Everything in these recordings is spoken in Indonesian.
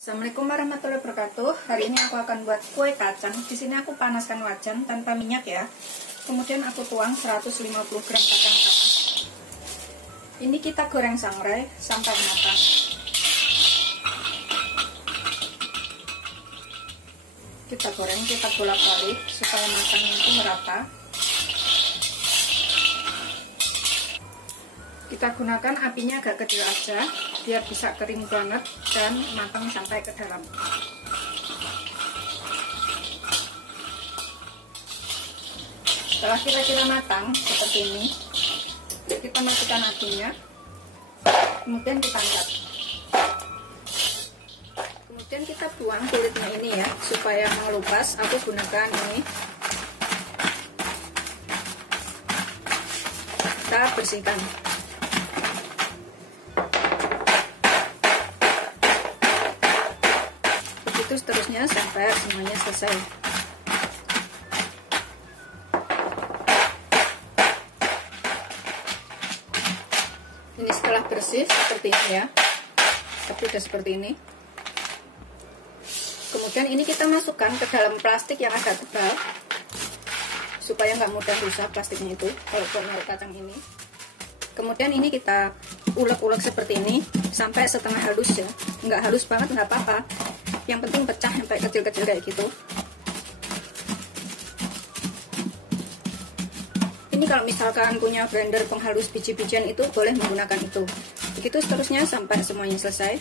Assalamualaikum warahmatullahi wabarakatuh. Hari ini aku akan buat kue kacang. Di sini aku panaskan wajan tanpa minyak ya. Kemudian aku tuang 150 gram kacang tanah. Ini kita goreng sangrai sampai matang. Kita goreng, kita bolak-balik supaya matangnya itu merata. Kita gunakan apinya agak kecil aja biar bisa kering banget dan matang sampai ke dalam. Setelah kira-kira matang seperti ini, kita matikan apinya, kemudian kita angkat. Kemudian kita buang kulitnya ini ya, supaya mengelupas. Aku gunakan ini. Kita bersihkan. Begitu seterusnya sampai semuanya selesai. Ini setelah bersih seperti ini ya, tapi udah seperti ini. Kemudian ini kita masukkan ke dalam plastik yang agak tebal supaya nggak mudah rusak plastiknya itu kalau buat naruh kacang ini. Kemudian ini kita ulek-ulek seperti ini sampai setengah halus ya, nggak halus banget nggak apa-apa, yang penting pecah sampai kecil-kecil kayak gitu. Ini kalau misalkan punya blender penghalus biji-bijian itu boleh menggunakan itu. Begitu seterusnya sampai semuanya selesai.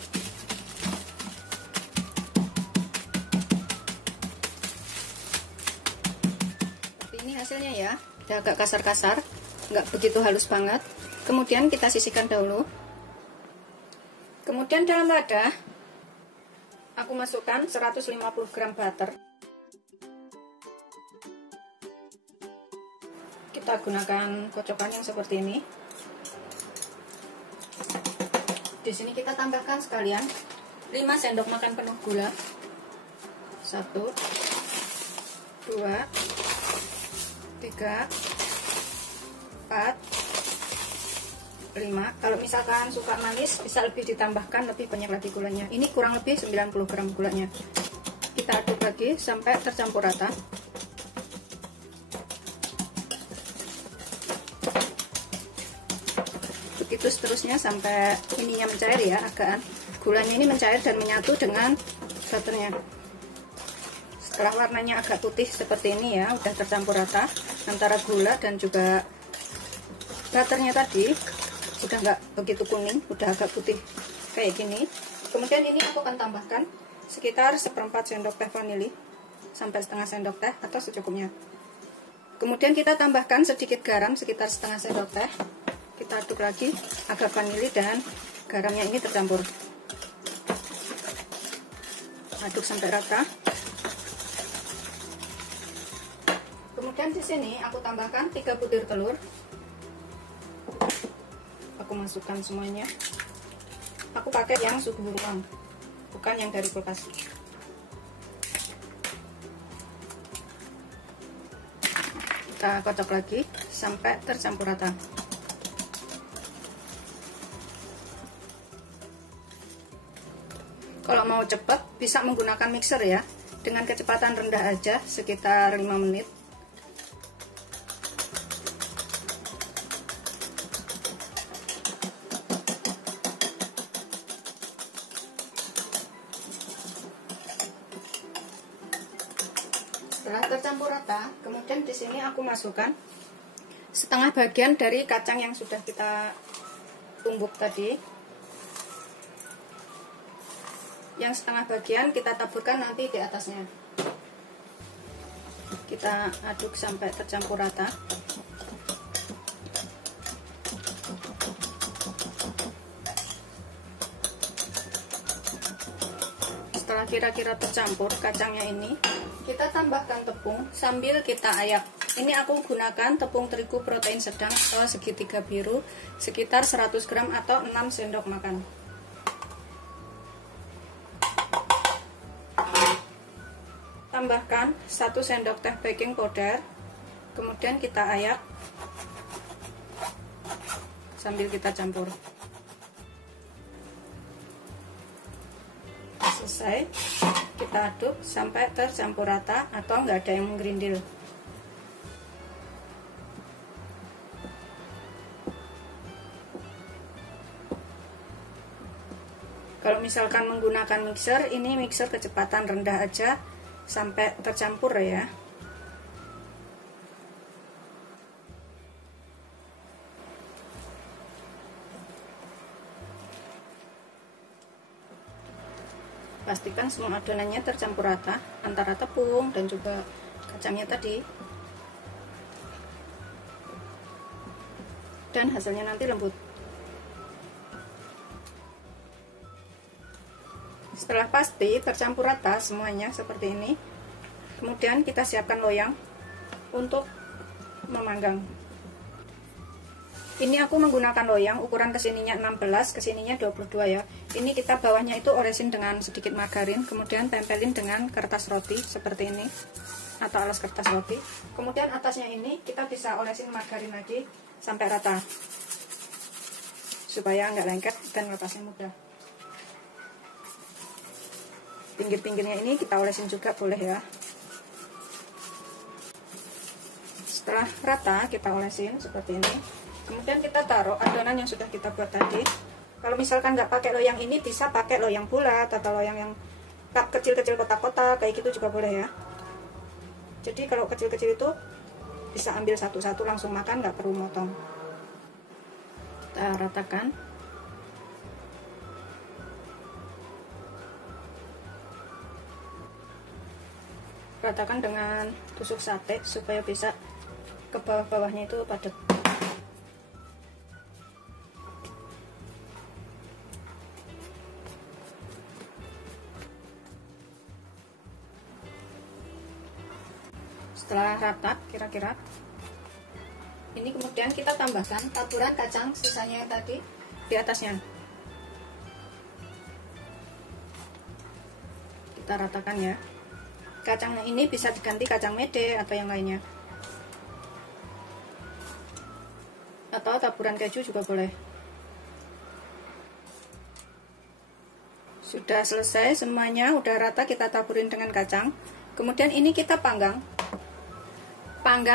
Seperti ini hasilnya ya, udah agak kasar-kasar, nggak begitu halus banget. Kemudian kita sisihkan dahulu. Kemudian dalam wadah aku masukkan 150 gram butter. Kita gunakan kocokan yang seperti ini. Di sini kita tambahkan sekalian 5 sendok makan penuh gula. 1 2 3 4 5. Kalau misalkan suka manis bisa lebih ditambahkan lebih banyak lagi gulanya. Ini kurang lebih 90 gram gulanya. Kita aduk lagi sampai tercampur rata. Begitu seterusnya sampai ininya mencair ya, agak gulanya ini mencair dan menyatu dengan butternya. Setelah warnanya agak putih seperti ini ya, udah tercampur rata antara gula dan juga butternya tadi. Sudah nggak begitu kuning, udah agak putih kayak gini. Kemudian ini aku akan tambahkan sekitar 1/4 sendok teh vanili sampai setengah sendok teh atau secukupnya. Kemudian kita tambahkan sedikit garam sekitar setengah sendok teh. Kita aduk lagi agar vanili dan garamnya ini tercampur. Aduk sampai rata. Kemudian di sini aku tambahkan 3 butir telur. Aku masukkan semuanya. Aku pakai yang suhu ruang, bukan yang dari kulkas. Kita kocok lagi sampai tercampur rata. Kalau mau cepat bisa menggunakan mixer ya, dengan kecepatan rendah aja sekitar 5 menit. Setelah tercampur rata, kemudian di sini aku masukkan setengah bagian dari kacang yang sudah kita tumbuk tadi. Yang setengah bagian kita taburkan nanti di atasnya. Kita aduk sampai tercampur rata. Setelah kira-kira tercampur kacangnya ini, kita tambahkan tepung sambil kita ayak. Ini aku gunakan tepung terigu protein sedang atau segitiga biru sekitar 100 gram atau 6 sendok makan. Tambahkan 1 sendok teh baking powder. Kemudian kita ayak sambil kita campur. selesai, kita aduk sampai tercampur rata atau nggak ada yang menggerindil. Kalau misalkan menggunakan mixer, ini mixer kecepatan rendah aja sampai tercampur ya. Pastikan semua adonannya tercampur rata antara tepung dan juga kacangnya tadi, dan hasilnya nanti lembut. Setelah pasti tercampur rata semuanya seperti ini, kemudian kita siapkan loyang untuk memanggang. Ini aku menggunakan loyang ukuran kesininya 16, kesininya 22 ya. Ini kita bawahnya itu olesin dengan sedikit margarin, kemudian tempelin dengan kertas roti seperti ini atau alas kertas roti. Kemudian atasnya ini kita bisa olesin margarin lagi sampai rata supaya nggak lengket dan lepasnya mudah. Pinggir-pinggirnya ini kita olesin juga boleh ya. Setelah rata kita olesin seperti ini. Kemudian kita taruh adonan yang sudah kita buat tadi. Kalau misalkan nggak pakai loyang ini, bisa pakai loyang bulat atau loyang yang kecil-kecil kotak-kotak kayak gitu juga boleh ya. Jadi kalau kecil-kecil itu bisa ambil satu-satu langsung makan, nggak perlu motong. Kita ratakan. Ratakan dengan tusuk sate supaya bisa ke bawah-bawahnya itu padat. Setelah rata kira-kira ini, kemudian kita tambahkan taburan kacang sisanya yang tadi di atasnya. Kita ratakan ya. Kacangnya ini bisa diganti kacang mede atau yang lainnya, atau taburan keju juga boleh. Sudah selesai semuanya, udah rata, kita taburin dengan kacang. Kemudian ini kita panggang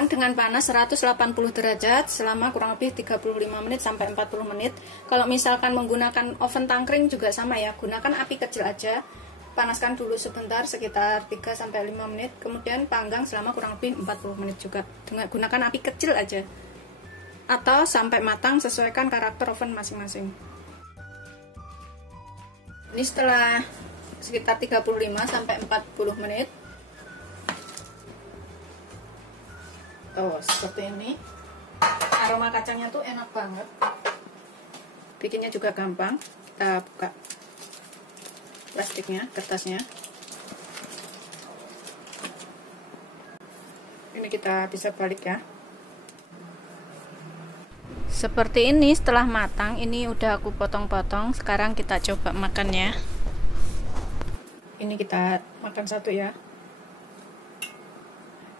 dengan panas 180 derajat selama kurang lebih 35 menit sampai 40 menit. Kalau misalkan menggunakan oven tangkring juga sama ya, gunakan api kecil aja. Panaskan dulu sebentar sekitar 3 sampai 5 menit, kemudian panggang selama kurang lebih 40 menit juga. Gunakan api kecil aja atau sampai matang, sesuaikan karakter oven masing-masing. Ini setelah sekitar 35 sampai 40 menit. Tuh, seperti ini. Aroma kacangnya tuh enak banget. Bikinnya juga gampang. Kita buka plastiknya, kertasnya. Ini kita bisa balik ya. Seperti ini setelah matang. Ini udah aku potong-potong. Sekarang kita coba makan ya. Ini kita makan satu ya.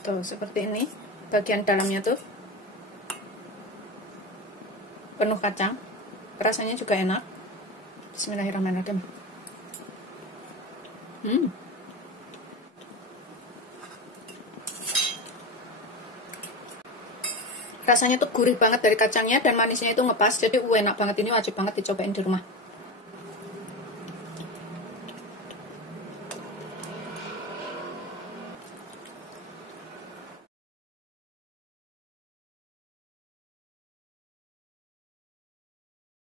Tuh, seperti ini. Bagian dalamnya tuh penuh kacang, rasanya juga enak. Bismillahirrahmanirrahim. Rasanya tuh gurih banget dari kacangnya dan manisnya itu ngepas, jadi enak banget. Ini wajib banget dicobain di rumah.